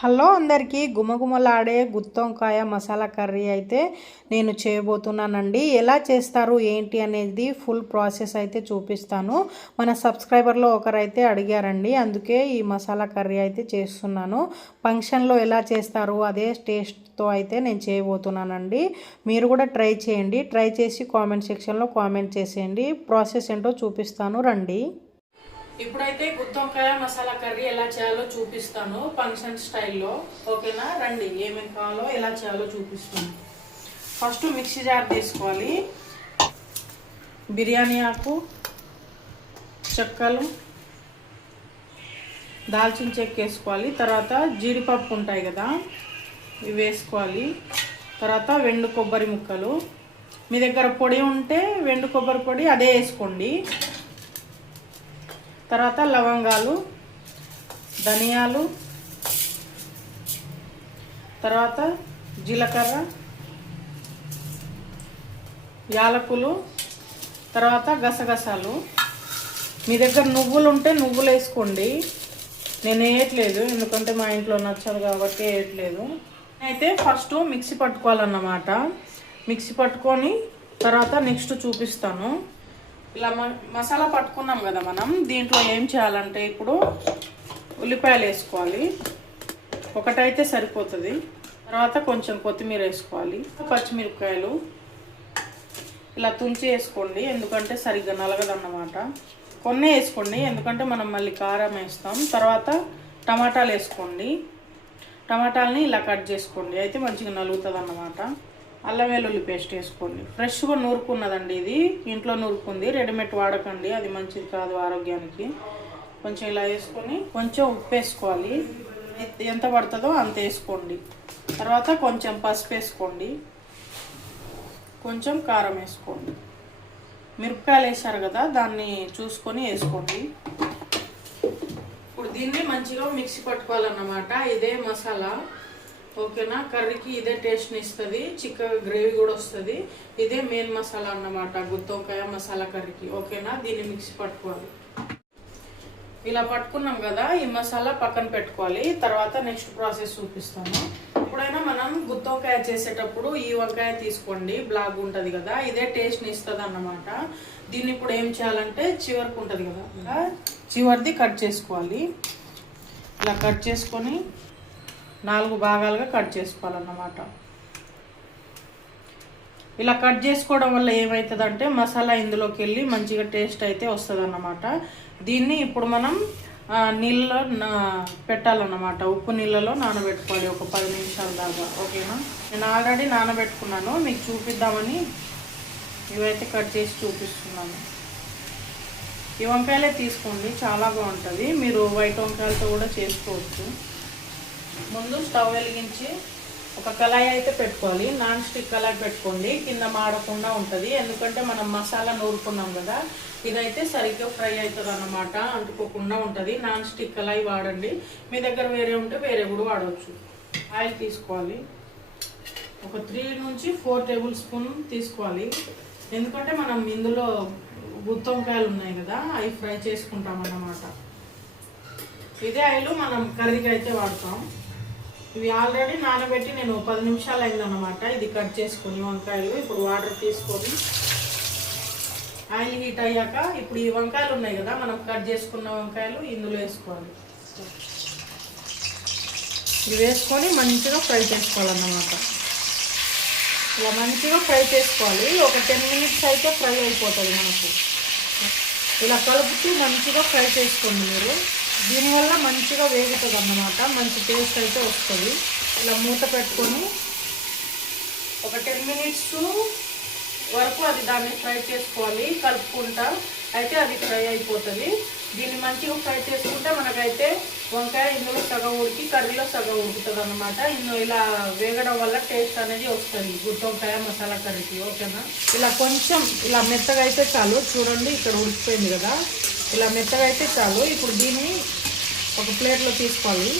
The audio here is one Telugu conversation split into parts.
హలో అందరికీ గుమగుమలాడే గుత్తొంకాయ మసాలా కర్రీ అయితే నేను చేయబోతున్నానండి. ఎలా చేస్తారు ఏంటి అనేది ఫుల్ ప్రాసెస్ అయితే చూపిస్తాను. మన సబ్స్క్రైబర్లో ఒకరైతే అడిగారండి అందుకే ఈ మసాలా కర్రీ అయితే చేస్తున్నాను. ఫంక్షన్లో ఎలా చేస్తారు అదే టేస్ట్తో అయితే నేను చేయబోతున్నానండి. మీరు కూడా ట్రై చేయండి. ట్రై చేసి కామెంట్ సెక్షన్లో కామెంట్ చేసేయండి. ప్రాసెస్ ఏంటో చూపిస్తాను. రండి. ఇప్పుడైతే గుత్తొంకాయ మసాలా కర్రీ ఎలా చేయాలో చూపిస్తాను ఫంక్షన్ స్టైల్లో. ఓకేనా? రండి. ఏమేమి కావాలో ఎలా చేయాలో చూపిస్తాను. ఫస్ట్ మిక్సీ జార్ తీసుకోవాలి. బిర్యానీ ఆకు చెక్కలు దాల్చిన చెక్క వేసుకోవాలి. తర్వాత జీడిపప్పు ఉంటాయి కదా ఇవి వేసుకోవాలి. తర్వాత వెండు కొబ్బరి ముక్కలు. మీ దగ్గర పొడి ఉంటే వెండు కొబ్బరి పొడి అదే వేసుకోండి. తర్వాత లవంగాలు ధనియాలు తర్వాత జీలకర్ర యాలకులు తర్వాత గసగసాలు. మీ దగ్గర నువ్వులు ఉంటే నువ్వులు వేసుకోండి నేను వేయట్లేదు ఎందుకంటే మా ఇంట్లో నచ్చదు కాబట్టి వేయట్లేదు. అయితే ఫస్ట్ మిక్సీ పట్టుకోవాలన్నమాట. మిక్సీ పట్టుకొని తర్వాత నెక్స్ట్ చూపిస్తాను. ఇలా మసాలా పట్టుకున్నాం కదా మనం. దీంట్లో ఏం చేయాలంటే ఇప్పుడు ఉల్లిపాయలు వేసుకోవాలి. ఒకటైతే సరిపోతుంది. తర్వాత కొంచెం కొత్తిమీర వేసుకోవాలి. పచ్చిమిరపకాయలు ఇలా తుంచి వేసుకోండి. ఎందుకంటే సరిగ్గా నలగదన్నమాట. కొన్ని వేసుకోండి. ఎందుకంటే మనం మళ్ళీ కారం వేస్తాం. తర్వాత టమాటాలు వేసుకోండి. టమాటాలని ఇలా కట్ చేసుకోండి. అయితే మంచిగా నలుగుతుంది అన్నమాట అల్లం వెల్లుల్లి పేస్ట్ వేసుకోండి. ఫ్రెష్గా నూరుకున్నదండి ఇది. ఇంట్లో నూరుకుంది. రెడీమేడ్ వాడకండి. అది మంచిది కాదు ఆరోగ్యానికి. కొంచెం ఇలా వేసుకొని కొంచెం ఉప్పు వేసుకోవాలి. ఎంత పడుతుందో అంత వేసుకోండి. తర్వాత కొంచెం పసుపు వేసుకోండి. కొంచెం కారం వేసుకోండి. మిరపకాయలు వేసారు కదా దాన్ని చూసుకొని వేసుకోండి. ఇప్పుడు దీన్ని మంచిగా మిక్సీ పట్టుకోవాలన్నమాట. ఇదే మసాలా. ఓకేనా? కర్రీకి ఇదే టేస్ట్ని ఇస్తుంది చికెన్ గ్రేవీ కూడా వస్తుంది. ఇదే మెయిన్ మసాలా అన్నమాట గుత్తొంకాయ మసాలా కర్రీకి. ఓకేనా? దీన్ని మిక్సీ పట్టుకోవాలి. ఇలా పట్టుకున్నాం కదా ఈ మసాలా పక్కన పెట్టుకోవాలి. తర్వాత నెక్స్ట్ ప్రాసెస్ చూపిస్తాము ఎప్పుడైనా మనం గుత్తొంకాయ చేసేటప్పుడు ఈ వంకాయ తీసుకోండి. బ్లాక్ ఉంటుంది కదా ఇదే టేస్ట్ని ఇస్తుంది అన్నమాట. దీన్ని ఇప్పుడు ఏం చేయాలంటే చివరికి ఉంటుంది కదా చివరిది కట్ చేసుకోవాలి. ఇలా కట్ చేసుకొని నాలుగు భాగాలుగా కట్ చేసుకోవాలన్నమాట. ఇలా కట్ చేసుకోవడం వల్ల ఏమవుతుందంటే మసాలా ఇందులోకి వెళ్ళి మంచిగా టేస్ట్ అయితే వస్తుంది అన్నమాట దీన్ని ఇప్పుడు మనం నీళ్ళలో పెట్టాలన్నమాట. ఉప్పు నీళ్ళలో నానబెట్టుకోవాలి ఒక పది నిమిషాల దాకా. ఓకేనా? నేను ఆల్రెడీ నానబెట్టుకున్నాను. మీకు చూపిద్దామని ఇవైతే కట్ చేసి చూపిస్తున్నాను. ఈ వంకాయలే తీసుకోండి. చాలా బాగుంటుంది. మీరు వైట్ వంకాయలతో కూడా చేసుకోవచ్చు. ముందు స్టవ్ వెలిగించి ఒక కళాయి అయితే పెట్టుకోవాలి. నాన్ స్టిక్ కళాయి పెట్టుకోండి. కింద మాడకుండా ఉంటుంది. ఎందుకంటే మనం మసాలా నూరుకున్నాం కదా ఇదైతే సరిగ్గా ఫ్రై అవుతుంది అన్నమాట అంటుకోకుండా ఉంటుంది. నాన్ స్టిక్ కళాయి వాడండి. మీ దగ్గర వేరే ఉంటే వేరే కూడా వాడవచ్చు ఆయిల్ తీసుకోవాలి. ఒక త్రీ నుంచి ఫోర్ టేబుల్ స్పూన్ తీసుకోవాలి. ఎందుకంటే మనం ఇందులో గుత్తొంకాయలు ఉన్నాయి కదా అవి ఫ్రై చేసుకుంటాం అన్నమాట ఇదే ఆయిల్ మనం కర్రీకి అయితే వాడతాం. ఇవి ఆల్రెడీ నానబెట్టి నేను పది నిమిషాలు అయిందన్నమాట. ఇది కట్ చేసుకొని వంకాయలు ఇప్పుడు వాటర్ తీసుకొని ఆయిల్ హీట్ అయ్యాక ఇప్పుడు ఈ వంకాయలు ఉన్నాయి కదా మనం కట్ చేసుకున్న వంకాయలు ఇందులో వేసుకోవాలి. ఇవి వేసుకొని మంచిగా ఫ్రై చేసుకోవాలన్నమాట. ఇలా మంచిగా ఫ్రై చేసుకోవాలి. ఒక టెన్ మినిట్స్ అయితే ఫ్రై అయిపోతుంది మనకు. ఇలా కలుపుతూ మంచిగా ఫ్రై చేసుకోండి మీరు. దీనివల్ల మంచిగా వేగుతుంది అన్నమాట మంచి టేస్ట్ అయితే వస్తుంది. ఇలా మూత పెట్టుకొని ఒక టెన్ మినిట్స్ వరకు అది దాన్ని ఫ్రై చేసుకోవాలి. కలుపుకుంటా అయితే అది ఫ్రై అయిపోతుంది. దీన్ని మంచిగా ఫ్రై చేసుకుంటే మనకైతే వంకాయ ఇందులో సగం ఉడికి కర్రీలో సగం ఉడుకుతుంది అనమాట ఇందులో ఇలా వేగడం వల్ల టేస్ట్ అనేది వస్తుంది. గుత్తొంకాయ మసాలా కర్రీకి ఓకేనా? ఇలా కొంచెం ఇలా మెత్తగా అయితే చాలు. చూడండి ఇక్కడ ఉడికిపోయింది కదా. ఇలా మెత్తగా అయితే చాలు. ఇప్పుడు దీన్ని ఒక ప్లేట్లో తీసుకోవాలి.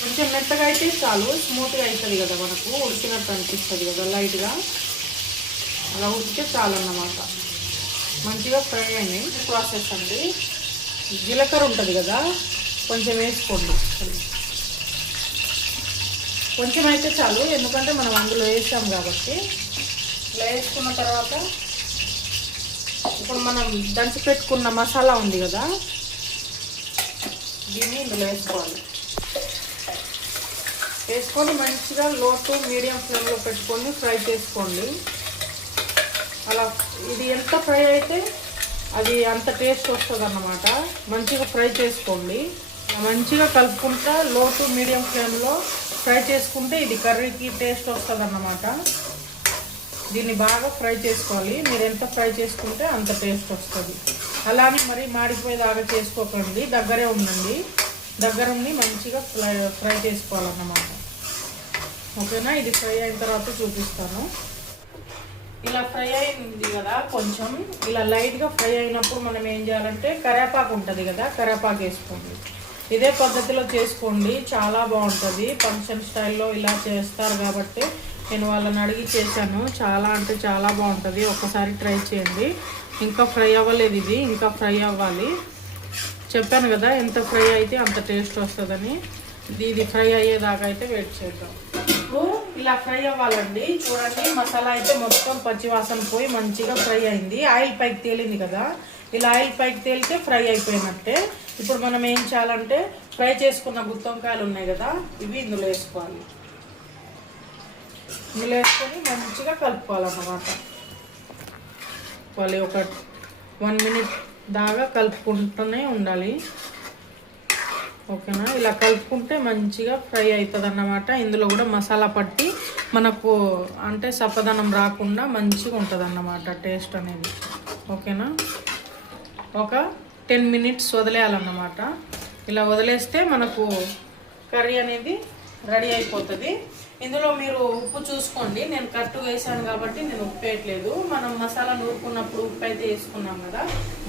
కొంచెం మెత్తగా అయితే చాలు. స్మూత్గా అవుతుంది కదా మనకు. ఉడికినట్టు అనిపిస్తుంది కదా లైట్గా. అలా ఉడికితే చాలు అన్నమాట మంచిగా ఫ్రై అయింది. ప్రాసెస్ అండి. జీలకర్ర ఉంటుంది కదా కొంచెం వేసుకోండి. కొంచెం అయితే చాలు. ఎందుకంటే మనం అందులో వేసాం కాబట్టి. ఇలా వేసుకున్న తర్వాత ఇప్పుడు మనం దంచి పెట్టుకున్న మసాలా ఉంది కదా దీన్ని ఇందులో వేసుకోవాలి. వేసుకొని మంచిగా లో టు మీడియం ఫ్లేమ్లో పెట్టుకొని ఫ్రై చేసుకోండి. అలా ఇది ఎంత ఫ్రై అయితే అది అంత టేస్ట్ వస్తుంది అన్నమాట మంచిగా ఫ్రై చేసుకోండి. మంచిగా కలుపుకుంటా లో టు మీడియం ఫ్లేమ్లో ఫ్రై చేసుకుంటే ఇది కర్రీకి టేస్ట్ వస్తుంది అన్నమాట దీన్ని బాగా ఫ్రై చేసుకోవాలి. మీరు ఎంత ఫ్రై చేసుకుంటే అంత టేస్ట్ వస్తుంది. అలానే మరి మాడిపోయేలాగా చేసుకోకండి. దగ్గరే ఉండండి. దగ్గర ఉండి మంచిగా ఫ్రై ఫ్రై చేసుకోవాలన్నమాట. ఓకేనా? ఇది ఫ్రై అయిన తర్వాత చూపిస్తాను. ఇలా ఫ్రై అయింది కదా కొంచెం. ఇలా లైట్గా ఫ్రై అయినప్పుడు మనం ఏం చేయాలంటే కరేపాకు ఉంటుంది కదా కరేపాకు వేసుకోండి. ఇదే పద్ధతిలో చేసుకోండి. చాలా బాగుంటుంది. ఫంక్షన్ స్టైల్లో ఇలా చేస్తారు కాబట్టి నేను వాళ్ళని అడిగి చేశాను. చాలా అంటే చాలా బాగుంటుంది. ఒక్కసారి ట్రై చేయండి. ఇంకా ఫ్రై అవ్వలేదు ఇది. ఇంకా ఫ్రై అవ్వాలి. చెప్పాను కదా ఎంత ఫ్రై అయితే అంత టేస్ట్ వస్తుందని. ఇది ఇది ఫ్రై అయ్యేదాకా అయితే వెయిట్ చేద్దాం. ఇలా ఫ్రై అవ్వాలండి. చూడండి మసాలా అయితే మొత్తం పచ్చివాసన పోయి మంచిగా ఫ్రై అయింది. ఆయిల్ పైకి తేలింది కదా. ఇలా ఆయిల్ పైకి తేలితే ఫ్రై అయిపోయినట్టే. ఇప్పుడు మనం ఏం చేయాలంటే ఫ్రై చేసుకున్న గుత్తొంకాయలు ఉన్నాయి కదా ఇవి ఇందులో వేసుకోవాలి. ఇందులో వేసుకొని మంచిగా కలుపుకోవాలన్నమాట. వాళ్ళు ఒక వన్ మినిట్ దాకా కలుపుకుంటూనే ఉండాలి. ఓకేనా? ఇలా కలుపుకుంటే మంచిగా ఫ్రై అవుతుంది అన్నమాట ఇందులో కూడా మసాలా పట్టి మనకు అంటే సపదనం రాకుండా మంచిగా ఉంటుంది అన్నమాట టేస్ట్ అనేది. ఓకేనా? ఒక టెన్ మినిట్స్ వదిలేయాలన్నమాట. ఇలా వదిలేస్తే మనకు కర్రీ అనేది రెడీ అయిపోతుంది. ఇందులో మీరు ఉప్పు చూసుకోండి. నేను కట్టు వేసాను కాబట్టి నేను ఉప్పు వేయట్లేదు మనం మసాలా నూరుకున్నప్పుడు ఉప్పు అయితే వేసుకున్నాం కదా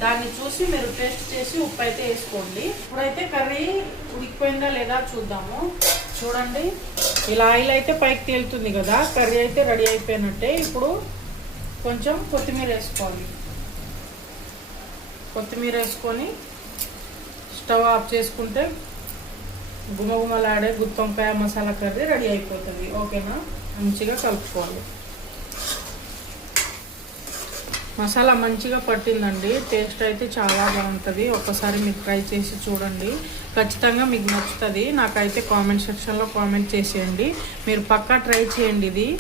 దాన్ని చూసి మీరు టేస్ట్ చేసి ఉప్పు అయితే వేసుకోండి. ఇప్పుడైతే కర్రీ ఉడికిపోయిందా లేదా చూద్దాము. చూడండి. ఇలా ఆయిల్ అయితే పైకి తేలుతుంది కదా కర్రీ అయితే రెడీ అయిపోయినట్టే. ఇప్పుడు కొంచెం కొత్తిమీర వేసుకోవాలి. కొత్తిమీర వేసుకొని స్టవ్ ఆఫ్ చేసుకుంటే గుమగుమలాడే గుత్తొంకాయ మసాలా కర్రీ రెడీ అయిపోతుంది. ఓకేనా? మంచిగా కలుపుకోవాలి. మసాలా మంచిగా పట్టిందండి. టేస్ట్ అయితే చాలా బాగుంటుంది. ఒక్కసారి మీరు ట్రై చేసి చూడండి. ఖచ్చితంగా మీకు నచ్చుతుంది. నాకైతే కామెంట్ సెక్షన్లో కామెంట్ చేసేయండి. మీరు పక్కా ట్రై చేయండి ఇది.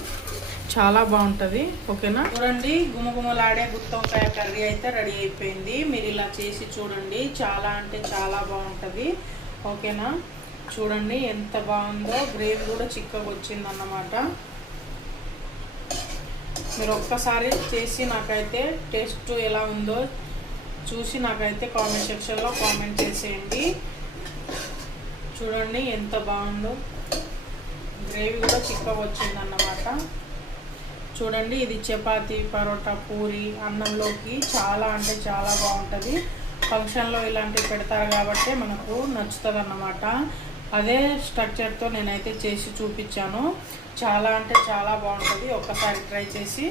చాలా బాగుంటుంది. ఓకేనా? చూడండి గుమగుమలాడే గుత్తొంకాయ కర్రీ అయితే రెడీ అయిపోయింది. మీరు ఇలా చేసి చూడండి. చాలా అంటే చాలా బాగుంటుంది. ఓకేనా? చూడండి ఎంత బాగుందో. గ్రేవీ కూడా చిక్కగా వచ్చింది అన్నమాట మీరు ఒక్కసారి చేసి నాకైతే టేస్ట్ ఎలా ఉందో చూసి నాకైతే కామెంట్ సెక్షన్లో కామెంట్ చేసేయండి. చూడండి ఎంత బాగుందో. గ్రేవీ కూడా చిక్కగా వచ్చింది అన్నమాట చూడండి ఇది చపాతి పరోటా పూరి అన్నంలోకి చాలా అంటే చాలా బాగుంటుంది. ఫంక్షన్లో ఇలాంటివి పెడతారు కాబట్టి మనకు నచ్చుతుంది అన్నమాట అదే స్ట్రక్చర్తో నేనైతే చేసి చూపించాను. చాలా అంటే చాలా బాగుంటుంది. ఒక్కసారి ట్రై చేసి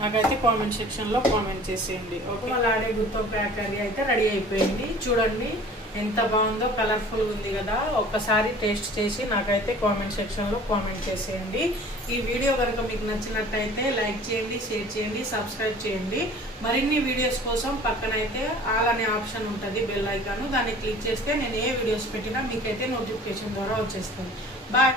నాకైతే కామెంట్ సెక్షన్లో కామెంట్ చేసేయండి. ఓకే అలానే గుత్తొంకాయ కర్రీ అయితే రెడీ అయిపోయింది. చూడండి. ఎంత బాగుందో కలర్ఫుల్ ఉంది కదా ఒక్కసారి టేస్ట్ చేసి నాకైతే కామెంట్ సెక్షన్లో కామెంట్ చేసేయండి. ఈ వీడియో కనుక మీకు నచ్చినట్టయితే లైక్ చేయండి షేర్ చేయండి సబ్స్క్రైబ్ చేయండి. మరిన్ని వీడియోస్ కోసం పక్కనైతే ఆల్ అనే ఆప్షన్ ఉంటుంది బెల్ ఐకాను దాన్ని క్లిక్ చేస్తే నేను ఏ వీడియోస్ పెట్టినా మీకైతే నోటిఫికేషన్ ద్వారా వచ్చేస్తుంది. బాయ్